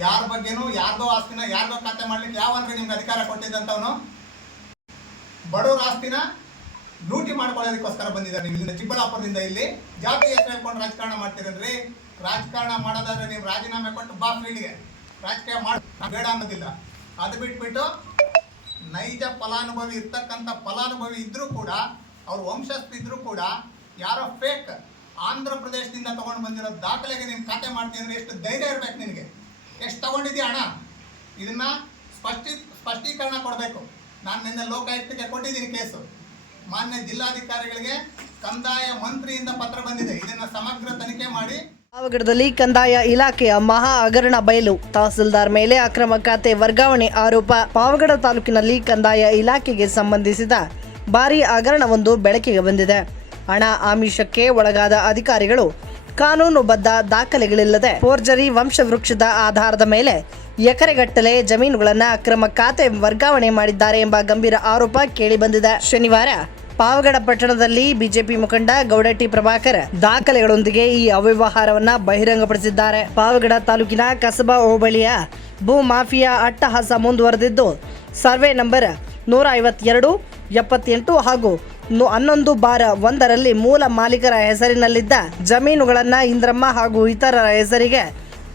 ಯಾರ ಬಗ್ಗೆನೂ ಯಾರ್ದೋ ಆಸ್ತಿನ ಯಾರ್ದೋ ಖಾತೆ ಮಾಡ್ಲಿಕ್ಕೆ ಯಾವನ್ರಿ ನಿಮ್ಗೆ ಅಧಿಕಾರ ಕೊಟ್ಟಿದ್ದಂಥವನು? ಬಡವರ ಆಸ್ತಿನ ಲೂಟಿ ಮಾಡ್ಕೊಳ್ಳೋದಕ್ಕೋಸ್ಕರ ಬಂದಿದ್ದಾರೆ ನೀವು ಇಲ್ಲಿಂದ ಚಿಕ್ಕಬಳ್ಳಾಪುರದಿಂದ. ಇಲ್ಲಿ ಜಾತಿ ಹೆಸರು ಹೇಳ್ಕೊಂಡು ರಾಜಕಾರಣ ಮಾಡ್ತೀರಲ್ರಿ. ರಾಜಕಾರಣ ಮಾಡೋದಾದ್ರೆ ನೀವು ರಾಜೀನಾಮೆ ಕೊಟ್ಟು ಬಾ ಫೀಲ್ಡ್ಗೆ, ರಾಜಕೀಯ ಬೇಡ ಅನ್ನೋದಿಲ್ಲ. ಅದು ಬಿಟ್ಬಿಟ್ಟು ನೈಜ ಫಲಾನುಭವಿ ಇರ್ತಕ್ಕಂಥ ಫಲಾನುಭವಿ ಇದ್ರೂ ಕೂಡ, ಅವ್ರ ವಂಶಸ್ಥ ಇದ್ರೂ ಕೂಡ ಯಾರೋ ಫೇಕ್ ಆಂಧ್ರ ಪ್ರದೇಶದಿಂದ ತಗೊಂಡು ಬಂದಿರೋ ದಾಖಲೆಗೆ ನೀನು ಖಾತೆ ಮಾಡ್ತೀನಿ ಅಂದ್ರೆ ಎಷ್ಟು ಧೈರ್ಯ ಇರಬೇಕು ನಿನಗೆ? ಎಷ್ಟು ತಗೊಂಡಿದ್ದೀಯ ಹಣ? ಇದನ್ನ ಸ್ಪಷ್ಟೀಕರಣ ಕೊಡಬೇಕು. ನಾನು ನಿನ್ನೆ ಲೋಕಾಯುಕ್ತಕ್ಕೆ ಕೊಟ್ಟಿದ್ದೀನಿ ಕೇಸು. ಮಾನ್ಯ ಜಿಲ್ಲಾಧಿಕಾರಿಗಳಿಗೆ ಕಂದಾಯ ಮಂತ್ರಿಯಿಂದ ಪತ್ರ ಬಂದಿದೆ. ಇದನ್ನ ಸಮಗ್ರ ತನಿಖೆ ಮಾಡಿ. ಪಾವಗಡದಲ್ಲಿ ಕಂದಾಯ ಇಲಾಖೆಯ ಮಹಾ ಹಗರಣ ಬಯಲು. ತಹಸೀಲ್ದಾರ್ ಮೇಲೆ ಅಕ್ರಮ ಖಾತೆ ವರ್ಗಾವಣೆ ಆರೋಪ. ಪಾವಗಡ ತಾಲೂಕಿನಲ್ಲಿ ಕಂದಾಯ ಇಲಾಖೆಗೆ ಸಂಬಂಧಿಸಿದ ಭಾರೀ ಹಗರಣವೊಂದು ಬೆಳಕಿಗೆ ಬಂದಿದೆ. ಹಣ ಆಮಿಷಕ್ಕೆ ಒಳಗಾದ ಅಧಿಕಾರಿಗಳು ಕಾನೂನುಬದ್ಧ ದಾಖಲೆಗಳಿಲ್ಲದೆ ಫೋರ್ಜರಿ ವಂಶವೃಕ್ಷದ ಆಧಾರದ ಮೇಲೆ ಎಕರೆಗಟ್ಟಲೆ ಜಮೀನುಗಳನ್ನು ಅಕ್ರಮ ಖಾತೆ ವರ್ಗಾವಣೆ ಮಾಡಿದ್ದಾರೆ ಎಂಬ ಗಂಭೀರ ಆರೋಪ ಕೇಳಿಬಂದಿದೆ. ಶನಿವಾರ ಪಾವಗಡ ಪಟ್ಟಣದಲ್ಲಿ ಬಿಜೆಪಿ ಮುಖಂಡ ಗೌಡಟಿ ಪ್ರಭಾಕರ್ ದಾಖಲೆಗಳೊಂದಿಗೆ ಈ ಅವ್ಯವಹಾರವನ್ನು ಬಹಿರಂಗಪಡಿಸಿದ್ದಾರೆ. ಪಾವಗಡ ತಾಲೂಕಿನ ಕಸಬಾ ಹೋಬಳಿಯ ಭೂ ಮಾಫಿಯಾ ಅಟ್ಟಹಾಸ ಮುಂದುವರೆದಿದ್ದು, ಸರ್ವೆ ನಂಬರ್ 152, 78 ಹಾಗೂ 11/1ರಲ್ಲಿ ಮೂಲ ಮಾಲೀಕರ ಹೆಸರಿನಲ್ಲಿದ್ದ ಜಮೀನುಗಳನ್ನು ಇಂದ್ರಮ್ಮ ಹಾಗೂ ಇತರರ ಹೆಸರಿಗೆ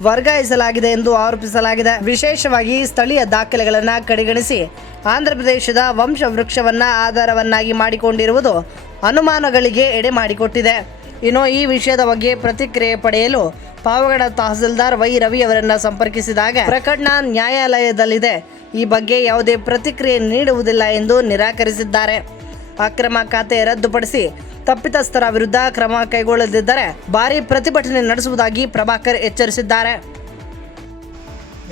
ವರ್ಗಾಯಿಸಲಾಗಿದೆ ಎಂದು ಆರೋಪಿಸಲಾಗಿದೆ. ವಿಶೇಷವಾಗಿ ಸ್ಥಳೀಯ ದಾಖಲೆಗಳನ್ನು ಕಡೆಗಣಿಸಿ ಆಂಧ್ರಪ್ರದೇಶದ ವಂಶವೃಕ್ಷವನ್ನು ಆಧಾರವನ್ನಾಗಿ ಮಾಡಿಕೊಂಡಿರುವುದು ಅನುಮಾನಗಳಿಗೆ ಎಡೆ ಮಾಡಿಕೊಟ್ಟಿದೆ. ಇನ್ನು ಈ ವಿಷಯದ ಬಗ್ಗೆ ಪ್ರತಿಕ್ರಿಯೆ ಪಡೆಯಲು ಪಾವಗಡ ತಹಸೀಲ್ದಾರ್ ವೈ ರವಿ ಅವರನ್ನು ಸಂಪರ್ಕಿಸಿದಾಗ ಪ್ರಕರಣ ನ್ಯಾಯಾಲಯದಲ್ಲಿದೆ, ಈ ಬಗ್ಗೆ ಯಾವುದೇ ಪ್ರತಿಕ್ರಿಯೆ ನೀಡುವುದಿಲ್ಲ ಎಂದು ನಿರಾಕರಿಸಿದ್ದಾರೆ. ಅಕ್ರಮ ಖಾತೆ ರದ್ದುಪಡಿಸಿ ತಪ್ಪಿತಸ್ಥರ ವಿರುದ್ಧ ಕ್ರಮ ಕೈಗೊಳ್ಳದಿದ್ದರೆ ಭಾರೀ ಪ್ರತಿಭಟನೆ ನಡೆಸುವುದಾಗಿ ಪ್ರಭಾಕರ್ ಎಚ್ಚರಿಸಿದ್ದಾರೆ.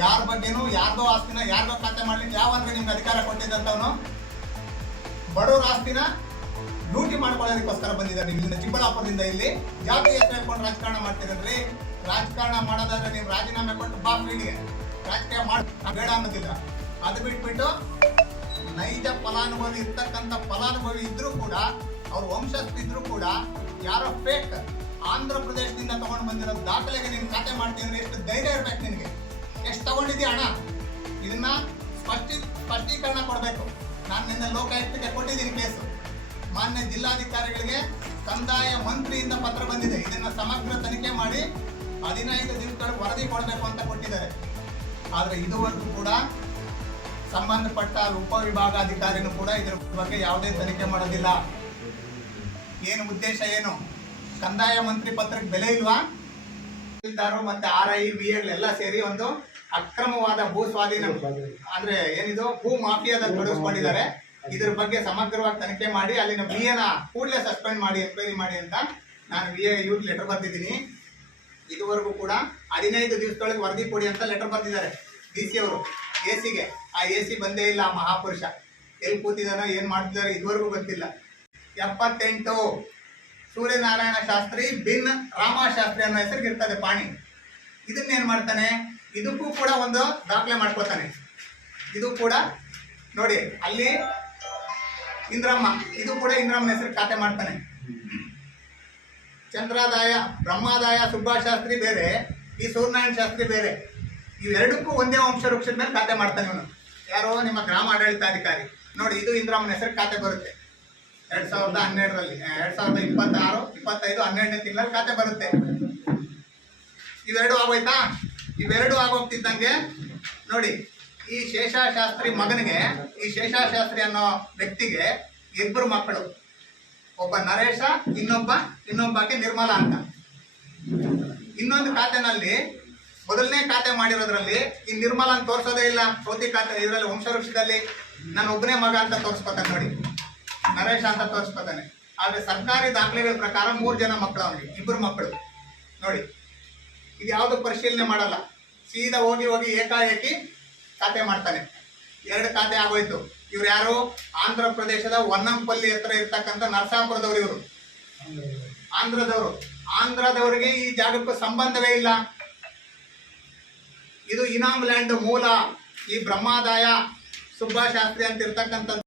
ಯಾರ ಬಗ್ಗೆನೂ ಯಾರ್ದೋ ಆಸ್ತಿನ ಯಾರ್ದೋ ಖಾತೆ ಮಾಡ್ಲಿಕ್ಕೆ ಯಾವನ್ರಿ ನಿಮ್ಗೆ ಅಧಿಕಾರ ಕೊಟ್ಟಿದ್ದಂಥವನು? ಬಡವರ ಆಸ್ತಿನ ಲೂಟಿ ಮಾಡ್ಕೊಳ್ಳೋದಕ್ಕೋಸ್ಕರ ಬಂದಿದ್ದಾರೆ ನೀವು ಇಲ್ಲಿಂದ ಚಿಕ್ಕಬಳ್ಳಾಪುರದಿಂದ. ಇಲ್ಲಿ ಜಾತಿ ಹೆಸರು ಹೇಳ್ಕೊಂಡು ರಾಜಕಾರಣ ಮಾಡ್ತೀರಲ್ರಿ. ರಾಜಕಾರಣ ಮಾಡೋದಾದ್ರೆ ನೀವು ರಾಜೀನಾಮೆ ಕೊಟ್ಟು ಬಾ ಫೀಲ್ಡ್ಗೆ, ರಾಜಕೀಯ ಬೇಡ ಅನ್ನೋದಿಲ್ಲ. ಅದು ಬಿಟ್ಬಿಟ್ಟು ನೈಜ ಫಲಾನುಭವಿ ಇರ್ತಕ್ಕಂಥ ಫಲಾನುಭವಿ ಇದ್ರೂ ಕೂಡ, ಅವ್ರ ವಂಶಸ್ಥ ಇದ್ರೂ ಕೂಡ ಯಾರೋ ಫೇಕ್ ಆಂಧ್ರ ಪ್ರದೇಶದಿಂದ ತಗೊಂಡು ಬಂದಿರೋ ದಾಖಲೆಗೆ ನೀನು ಖಾತೆ ಮಾಡ್ತೀನಿ ಅಂದ್ರೆ ಎಷ್ಟು ಧೈರ್ಯ ಇರ್ಬೇಕು ನಿನಗೆ? ಎಷ್ಟು ತಗೊಂಡಿದ್ದೀಯ ಹಣ? ಇದನ್ನ ಸ್ಪಷ್ಟೀಕರಣ ಕೊಡಬೇಕು. ನಾನು ನಿನ್ನೆ ಲೋಕಾಯುಕ್ತಕ್ಕೆ ಕೊಟ್ಟಿದ್ದೀನಿ ಕೇಸು. ಮಾನ್ಯ ಜಿಲ್ಲಾಧಿಕಾರಿಗಳಿಗೆ ಕಂದಾಯ ಮಂತ್ರಿಯಿಂದ ಪತ್ರ ಬಂದಿದೆ. ಇದನ್ನ ಸಮಗ್ರ ತನಿಖೆ ಮಾಡಿ 15 ದಿವಸದೊಳಗೆ ವರದಿ ಕೊಡಬೇಕು ಅಂತ ಕೊಟ್ಟಿದ್ದಾರೆ. ಆದರೆ ಇದುವರೆಗೂ ಕೂಡ ಸಂಬಂಧಪಟ್ಟ ಉಪವಿಭಾಗಾಧಿಕಾರಿನೂ ಕೂಡ ಇದರ ಬಗ್ಗೆ ಯಾವುದೇ ತನಿಖೆ ಮಾಡೋದಿಲ್ಲ. ಏನು ಉದ್ದೇಶ ಏನು? ಕಂದಾಯ ಮಂತ್ರಿ ಪತ್ರಕ್ಕೆ ಬೆಲೆ ಇಲ್ವಾ? ಮತ್ತೆ RI VA ಎಲ್ಲ ಸೇರಿ ಒಂದು ಅಕ್ರಮವಾದ ಭೂ ಸ್ವಾಧೀನ ಅಂದ್ರೆ ಏನಿದು ಭೂ ಮಾಫಿಯಾದ ತೊಡಗಿಸ್ಕೊಂಡಿದ್ದಾರೆ. ಇದ್ರ ಬಗ್ಗೆ ಸಮಗ್ರವಾಗಿ ತನಿಖೆ ಮಾಡಿ ಅಲ್ಲಿನ VA ಕೂಡಲೇ ಸಸ್ಪೆಂಡ್ ಮಾಡಿ, ಎನ್ಕ್ವೈರಿ ಮಾಡಿ ಅಂತ ನಾನು VA ಇವ್ರಿಗೆ ಲೆಟರ್ ಬರ್ತಿದ್ದೀನಿ. ಇದುವರೆಗೂ ಕೂಡ 15 ದಿವಸದೊಳಗೆ ವರದಿ ಕೊಡಿ ಅಂತ ಲೆಟರ್ ಬರ್ತಿದ್ದಾರೆ DC ಅವರು AC ಗೆ. ಆ AC ಬಂದೇ ಇಲ್ಲ. ಆ ಮಹಾಪುರುಷ ಎಲ್ಲಿ ಕೂತಿದಾನೋ ಏನ್ ಮಾಡ್ತಿದಾರೋ ಇದುವರೆಗೂ ಗೊತ್ತಿಲ್ಲ. 78 ಸೂರ್ಯನಾರಾಯಣ ಶಾಸ್ತ್ರಿ ಬಿನ್ ರಾಮಶಾಸ್ತ್ರಿ ಅನ್ನೋ ಹೆಸರಿಗೆ ಇರ್ತದೆ ಪಾಣಿ. ಇದನ್ನೇನ್ ಮಾಡ್ತಾನೆ? ಇದಕ್ಕೂ ಕೂಡ ಒಂದು ದಾಖಲೆ ಮಾಡ್ಕೋತಾನೆ. ಇದು ಕೂಡ ನೋಡಿ, ಅಲ್ಲಿ ಇಂದ್ರಮ್ಮ, ಇದು ಕೂಡ ಇಂದ್ರಮ್ಮನ ಹೆಸರು ಖಾತೆ ಮಾಡ್ತಾನೆ. ಚಂದ್ರಾದಾಯ ಬ್ರಹ್ಮಾದಾಯ ಸುಬ್ಬಾಶಾಸ್ತ್ರಿ ಬೇರೆ, ಈ ಸೂರ್ಯನಾರಾಯಣ ಶಾಸ್ತ್ರಿ ಬೇರೆ. ಇವೆರಡಕ್ಕೂ ಒಂದೇ ವಂಶವೃಕ್ಷದ ಮೇಲೆ ಖಾತೆ ಮಾಡ್ತಾನೆ ಇವನು. ಯಾರೋ ನಿಮ್ಮ ಗ್ರಾಮ ಆಡಳಿತಾಧಿಕಾರಿ. ನೋಡಿ, ಇದು ಇಂದ್ರಮ್ಮನ ಹೆಸರು ಖಾತೆ ಬರುತ್ತೆ 2012ರಲ್ಲಿ, 2026, 25, 12ನೇ ತಿಂಗಳಲ್ಲಿ ಖಾತೆ ಬರುತ್ತೆ. ಇವೆರಡು ಆಗೋಯ್ತಾ? ಇವೆರಡು ಆಗೋಗ್ತಿದ್ದಂಗೆ ನೋಡಿ, ಈ ಶೇಷಾಶಾಸ್ತ್ರಿ ಮಗನಿಗೆ, ಈ ಶೇಷಾಶಾಸ್ತ್ರಿ ಅನ್ನೋ ವ್ಯಕ್ತಿಗೆ 2 ಮಕ್ಕಳು. ಒಬ್ಬ ನರೇಶ, ಇನ್ನೊಬ್ಬಕ್ಕೆ ನಿರ್ಮಲಾ ಅಂತ. ಇನ್ನೊಂದು ಖಾತೆನಲ್ಲಿ ಮೊದಲನೇ ಖಾತೆ ಮಾಡಿರೋದ್ರಲ್ಲಿ ಈ ನಿರ್ಮಲನ್ ತೋರಿಸೋದೇ ಇಲ್ಲ. ಸೋತಿ ಖಾತೆ ಇದರಲ್ಲಿ ವಂಶವೃಕ್ಷದಲ್ಲಿ ನಾನು ಒಬ್ಬನೇ ಮಗ ಅಂತ ತೋರಿಸ್ಕೊತಾನೆ. ನೋಡಿ, ನರೇಶ ಅಂತ ತೋರಿಸ್ಕೊತಾನೆ. ಆದ್ರೆ ಸರ್ಕಾರಿ ದಾಖಲೆಗಳ ಪ್ರಕಾರ 3 ಜನ ಮಕ್ಕಳು ಅವನಿಗೆ, 2 ಮಕ್ಕಳು. ನೋಡಿ, ಇದು ಯಾವುದು ಪರಿಶೀಲನೆ ಮಾಡಲ್ಲ, ಸೀದಾ ಹೋಗಿ ಏಕಾಏಕಿ ಖಾತೆ ಮಾಡ್ತಾನೆ. 2 ಖಾತೆ ಆಗೋಯ್ತು. ಇವ್ರು ಯಾರು? ಆಂಧ್ರ ಪ್ರದೇಶದ ವನ್ನಂಪಲ್ಲಿ ಹತ್ರ ಇರ್ತಕ್ಕಂಥ ನರಸಾಪುರದವ್ರು. ಇವರು ಆಂಧ್ರದವರಿಗೆ ಈ ಜಾಗಕ್ಕೂ ಸಂಬಂಧವೇ ಇಲ್ಲ. ಇದು ಇನಾಮ್ ಲ್ಯಾಂಡ್ ಮೂಲ. ಈ ಬ್ರಹ್ಮಾದಾಯ ಸುಬ್ಬಾಶಾಸ್ತ್ರಿ ಅಂತ ಇರ್ತಕ್ಕಂಥ